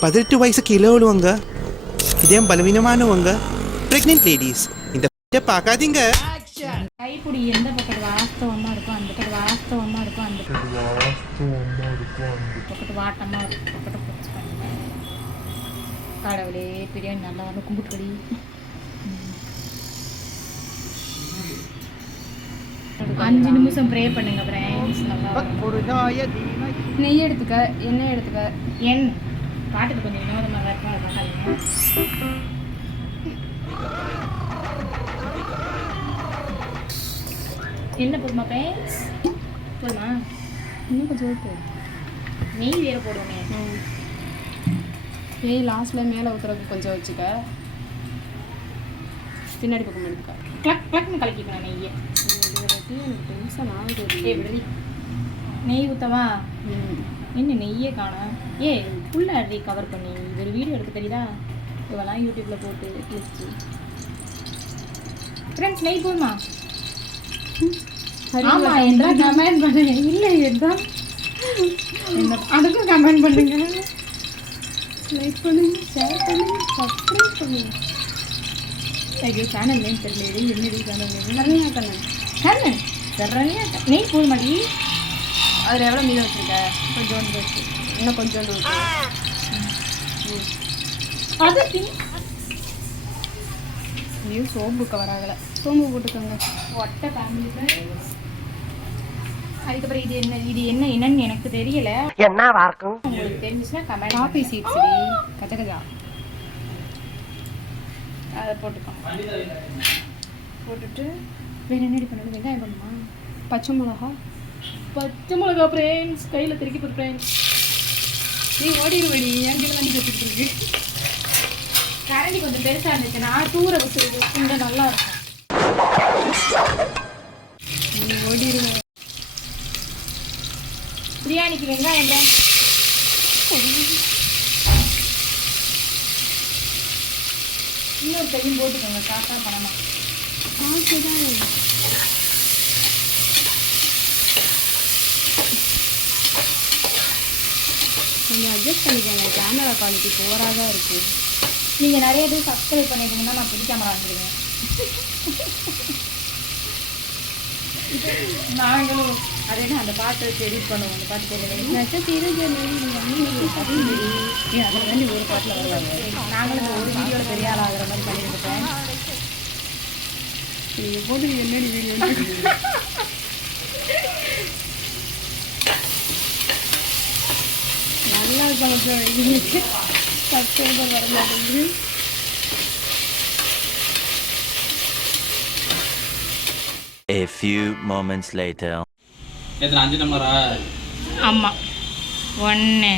18 வயசு கீழே உள்ளவங்க, இதயம் பலவீனமானவங்க, பிரெக்னென்ட் லேடிஸ் இந்த பார்க்காதீங்க. கைப்பிடி எந்த பக்கத்து வாஸ்தவமாக இருக்கும் அந்த பக்கத்து வாஸ்தவமாக இருக்கும் அந்த பக்கத்து வாட்டமாக இருக்கும் பக்கத்து பிடிச்சி பண்ணுவேன். கடவுளே பிரியாணி நல்லா வந்து கும்பிட்டுக்கடி. அஞ்சு நிமிஷம் ப்ரே பண்ணுங்க ஃப்ரெண்ட்ஸ். நல்லா நெய் எடுத்துக்க, எண்ணெய் எடுத்துக்க. எண் காட்டுக்கு கொஞ்சம் வினோதமாக இருக்கும், அதை பார்க்காதீங்க. என்ன போதுமா ஃப்ரெண்ட்ஸ்? போதுமா? இன்னும் கொஞ்சம் ஊற்று. நெய் வேறு போடுவோமே. நெய் லாஸ்ட்டில் மேலே ஊற்றுறதுக்கு கொஞ்சம் வச்சுக்க. பின்னாடி பக்கம் எடுத்துக்க. கிளக் கிளக்னு கலக்கிக்கணும் நெய்யை. எனக்கு டென்ஷன் ஆகுது. நெய் ஊற்றவா? என்ன நெய்யே காணும்? ஃபுல்லாக அடி கவர் பண்ணி ஒரு வீடியோ எடுக்க தெரியுதா? இவெல்லாம் யூடியூப்பில் போட்டு கிளிச்சு. ஃப்ரெண்ட்ஸ் நெய் போதுமா? ஆமாம் என்றா கமெண்ட் பண்ணுங்க. இல்லை என்றால் அதுக்கும் கமெண்ட் பண்ணுங்க, லைக் பண்ணுங்க, ஷேர் பண்ணுங்க, சப்ஸ்கிரைப் பண்ணுங்க. ஐயோ சேனல் நேம் தெரியல. என்னடி சேனல் நேம்? நிறையா கண்ணன் கண்ணன் நிறையா நெய் போது மாடி. அதில் எவ்வளோ மீதம் வச்சுருக்க? கொஞ்சோண்டு வச்சு இன்னும் கொஞ்சோண்டு வச்சு அது நீயும் சோம்பு கவர் ஆகலை. சோம்பு போட்டுக்கோங்க. ஒட்ட ஃபேமிலி. அதுக்கப்புறம் இது என்னன்னு எனக்கு தெரியல. என்னவா இருக்கும் உங்களுக்கு தெரிஞ்சுச்சுன்னா கமெண்ட். காபி சீட்ஸ் கச்சகஜா அதை போட்டுக்கோங்க. போட்டுட்டு வேறு என்னடி பண்ணுறது? வெங்காயம் பண்ணுமா? பச்சை மிளகா ஃப்ரெண்ட்ஸ். கையில் திருக்கி போட்டு ஃப்ரெண்ட்ஸ். நீ ஓடிடுவேடி என் கையில் வண்டி கற்றுக்கிட்டு இருக்கு. கரண்டி கொஞ்சம் பெருசாக இருந்துச்சுன்னா தூர வச்சுருக்கு கொஞ்சம் நல்லா இருக்கும். நீ ஓடிடுவேன். பிரியாணிக்கு வெங்காயம் இன்னொரு கையும் போட்டுக்கோங்க. காசா பணமா காசு தான். கொஞ்சம் அட்ஜஸ்ட் பண்ணிக்கோங்க. கேமரா குவாலிட்டி ஓவராக தான் இருக்குது. நீங்கள் நிறைய பேர் சப்ஸ்கிரைப் பண்ணிட்டீங்கன்னா நான் புது கேமரா வந்துடுவேன். நாங்களும் அதே அந்த பாட்டை வச்சு எடிட் பண்ணுவோம். அந்த பாட்டு தெரியல அதில் வந்து ஒரு பாட்டில் வருவாங்க. நாங்களும் ஒரு வீடியோவில் பெரிய ஆள் ஆகிற மாதிரி பண்ணியிருக்கேன். நீங்கள் போட்டு என்னடி வீடியோ நல்லா சமைச்சு சப்ஸ்கிரைபர் வர மாட்டேங்குது. A few moments later. எத்தனை 5 நம்பரா? ஆமா 1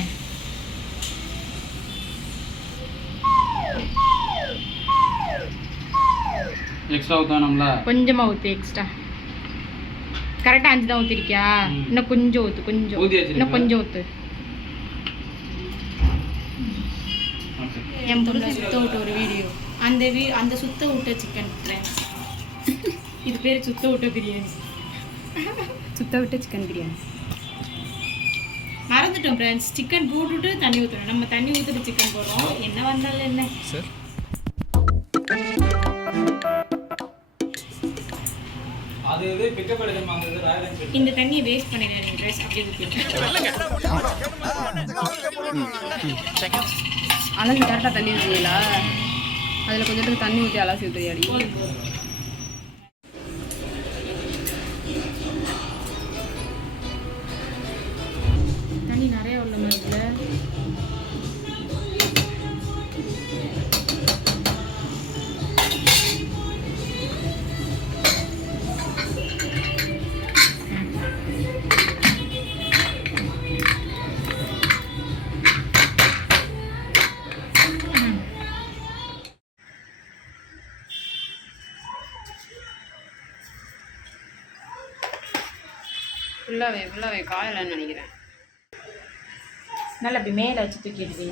எக்ஸ்ட்ரா ஊத்தணும்ல? கொஞ்சமா ஊத்து. எக்ஸ்ட்ரா கரெக்டா 5 தான் ஊத்திருக்கியா? இன்னும் கொஞ்சம் ஊத்து. கொஞ்சம் இன்னும் கொஞ்சம் ஊத்து. என் பொண்ணு சுத்த விட்ட ஒரு வீடியோ. அந்த சுத்த விட்ட சிக்கன் ஃப்ரெண்ட்ஸ். இது பேர் சுத்த விட்ட பிரியாணி. சுத்த விட்ட சிக்கன் பிரியாணி மறந்துட்டோம் ஃப்ரெண்ட்ஸ். சிக்கன் போட்டுட்டு தண்ணி ஊற்றணும். நம்ம தண்ணி ஊற்றிட்டு சிக்கன் போடுறோம். என்ன வந்தாலும் என்ன சார். இந்த தண்ணியை வேஸ்ட் பண்ணிடுறேன். ட்ரெஸ் அப்படியே அலசி கரெக்டாக தண்ணி ஊற்றுவீங்களா? அதில் கொஞ்சத்துக்கு தண்ணி ஊற்றி அலசி ஊற்றுறியாடி? தண்ணி நிறைய உள்ள மாதிரி ஃபுல்லாகவே காயலான்னு நினைக்கிறேன். நல்லா அப்படி மேலே வச்சு தூக்கிடுது.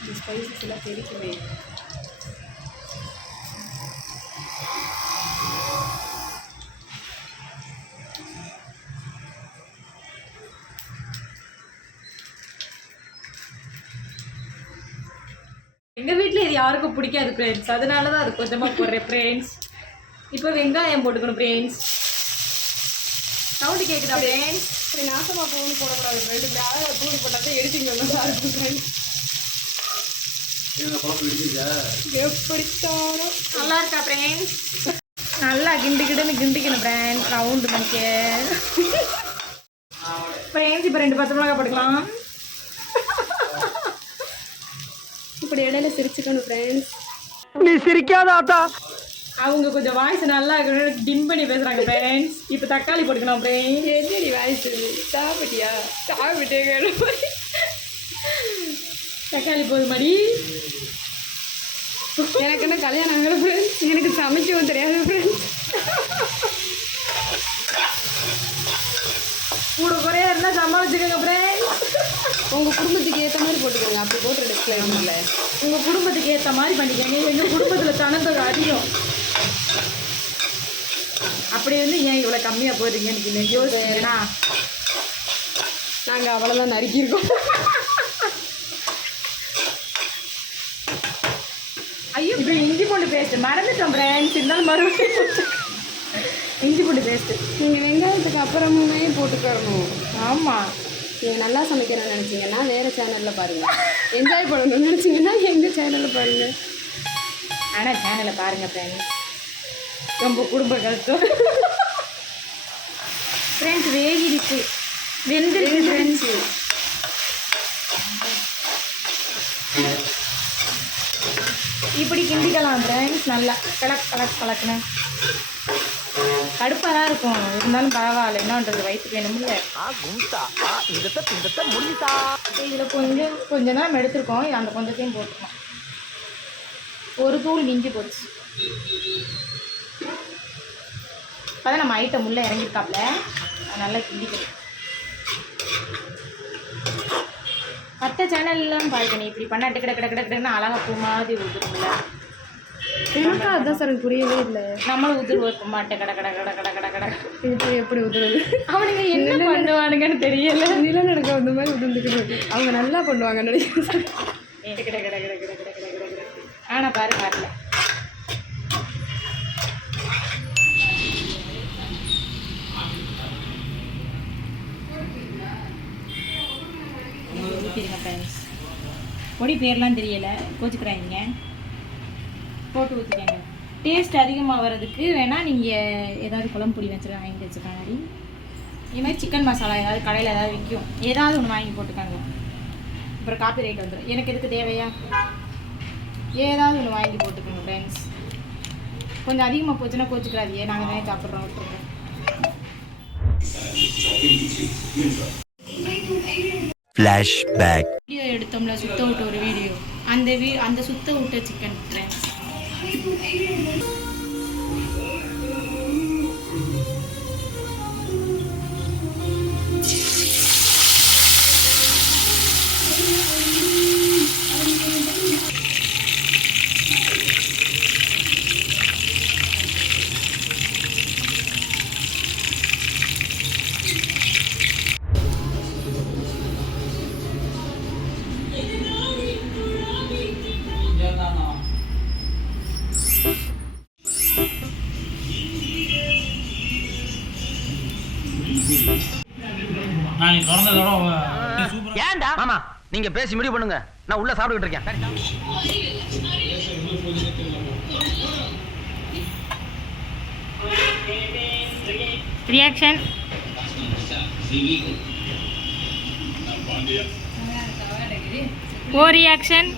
இந்த ஸ்பைசஸ் எல்லாம் தெரிக்குமே. எங்கள் வீட்டில் இது யாருக்கும் பிடிக்காது ஃப்ரெண்ட்ஸ், அதனால தான் அது கொஞ்சமாக போடுறேன் ஃப்ரெண்ட்ஸ். இப்போ வெங்காயம் போட்டுக்கணும் ஃப்ரெண்ட்ஸ். சவுண்டு கேட்குதா ஃப்ரெண்ட்ஸ்? சரி, நாசமாக போகணும் போடக்கூடாது ஃப்ரெண்ட். இப்படி அழகாக தூடி போட்டால் தான் எடிட்டிங் நல்லா இருக்கும் ஃப்ரெண்ட்ஸ். எப்படித்தானோ நல்லா இருக்கா ஃப்ரெண்ட்ஸ்? நல்லா கிண்டிக்கணும் ஃப்ரெண்ட்ஸ், ரவுண்டு பண்ணிக்க ஃப்ரெண்ட்ஸ். இப்போ 2 பச்சை மிளகாய் போட்டுக்கலாம். இப்படி இடையில சிரிச்சுக்கணும் ஃப்ரெண்ட்ஸ். நீ சிரிக்காதாத்தா. அவங்க கொஞ்சம் வாய்ஸ் நல்லா இருக்கணும், டிம் பண்ணி பேசுகிறாங்க ஃப்ரெண்ட்ஸ். இப்போ தக்காளி போட்டுக்கலாம் ஃப்ரெண்ட்ஸ். என்னடி வாய்ஸ் சாப்பிட்டியா? சாப்பிட்டே தக்காளி போதும் மாதிரி. எனக்கு என்ன கல்யாணம் ஆகலை ஃப்ரெண்ட்ஸ், எனக்கு சமைக்கவும் தெரியாது ஃப்ரெண்ட்ஸ். கூட குறையா இருந்தால் சமாளிச்சுக்கோங்க ஃப்ரெண்ட்ஸ். உங்கள் குடும்பத்துக்கு ஏற்ற மாதிரி போட்டுக்கோங்க, அப்படி போட்டு டிஸ்க்ளைமரில் உங்கள் குடும்பத்துக்கு ஏற்ற மாதிரி பண்ணிக்கோங்க. எங்கள் குடும்பத்தில் தனத்தொகை அதிகம், அப்படி வந்து ஏன் இவ்வளோ கம்மியாக போடுறீங்கன்னு எனக்கு யோசிச்சேன்னா நாங்கள் அவ்வளோதான் நறுக்கியிருக்கோம். ஐயோ, இப்போ இஞ்சி பூண்டு பேஸ்ட்டு மறந்துட்டோம் ஃப்ரெண்ட்ஸ், இருந்தாலும் மறுபடியும் இஞ்சி பூண்டு பேஸ்ட்டு நீங்கள் வெங்காயத்துக்கு அப்புறமே போட்டுக்கறணும். ஆமாம், நீங்கள் நல்லா சமைக்கணும்னு நினச்சிங்கன்னா வேறு சேனலில் பாருங்கள், என்ஜாய் பண்ணணும்னு நினச்சிங்கன்னா எங்கள் சேனலில் பாருங்கள். ஆனால் சேனலை பாருங்கள் ஃப்ரெண்ட்ஸ், ரொம்ப குடும்ப கஷ்டம் ஃப்ரெண்ட்ஸ். வேகிடுச்சு, வெந்துருக்கு ஃப்ரெண்ட்ஸு. இப்படி கிண்டிக்கலாம் ஃப்ரெண்ட்ஸ். நல்லா கலக்குன்னு கடுப்பாக தான் இருக்கும், இருந்தாலும் பரவாயில்ல, என்னன்றது வயிற்றுக்கு வேணும்ல. இதில் கொஞ்சம் நேரம் எடுத்துருக்கோம், அந்த கொஞ்சத்தையும் போட்டுக்கலாம். ஒரு தூள் மிஞ்சி போச்சு. அப்போ நம்ம ஐட்டம் உள்ளே இறங்கியிருக்காப்புல, நல்லா கிண்டிக்கணும். மற்ற சேனல்லாம் பாருங்க, நீ இப்படி பண்ண கிடக்குன்னு அழகாக பூ மாதிரி ஊற்றுருக்குல்ல. எனக்கு அதுதான் சார் எனக்கு புரியவே இல்லை. நம்மளும் உதிர்வு வைக்க மாட்டேன் கடை இது எப்படி உதிருது? அவனுங்க என்ன பண்ணுவானுங்கன்னு தெரியல. நிலநடுக்கம் அந்த மாதிரி உதிர்ந்துக்கிட்டு அவங்க நல்லா பண்ணுவாங்க நினைக்கிறேன். ஆனால் பாரு வரல. ஊற்றிடுங்க ஃப்ரெண்ட்ஸ். பொடி பேர்லாம் தெரியலை, கோச்சுக்கிறாங்க, போட்டு ஊற்றிக்கங்க. டேஸ்ட் அதிகமாக வர்றதுக்கு வேணால் நீங்கள் ஏதாவது குழம்பு பொடி வச்சுருக்காங்க, வாங்கி வச்சுருக்காங்க. இது மாதிரி சிக்கன் மசாலா ஏதாவது கடையில் ஏதாவது விற்கும், ஏதாவது ஒன்று வாங்கி போட்டுக்காங்க. அப்புறம் காப்பி ரைட் வந்துடும். எனக்கு எதுக்கு தேவையா, ஏதாவது ஒன்று வாங்கி போட்டுக்கோங்க ஃப்ரெண்ட்ஸ். கொஞ்சம் அதிகமாக போச்சுன்னா கோச்சுக்கிறாதியே, நாங்கள் தானே சாப்பிட்றோம், விட்டுருக்கோம். Flashback. வீடியோ எடுத்தோம்ல, சுத்த விட்ட ஒரு வீடியோ, அந்த சுத்த விட்ட சிக்கன் ஃப்ரெண்ட்ஸ். ஏன்டா மாமா நீங்க பேசி முடிவு பண்ணுங்க, நான் உள்ள சாப்பிட்டுட்டு இருக்கேன். ரியாக்ஷன். ஓ ரியாக்ஷன்.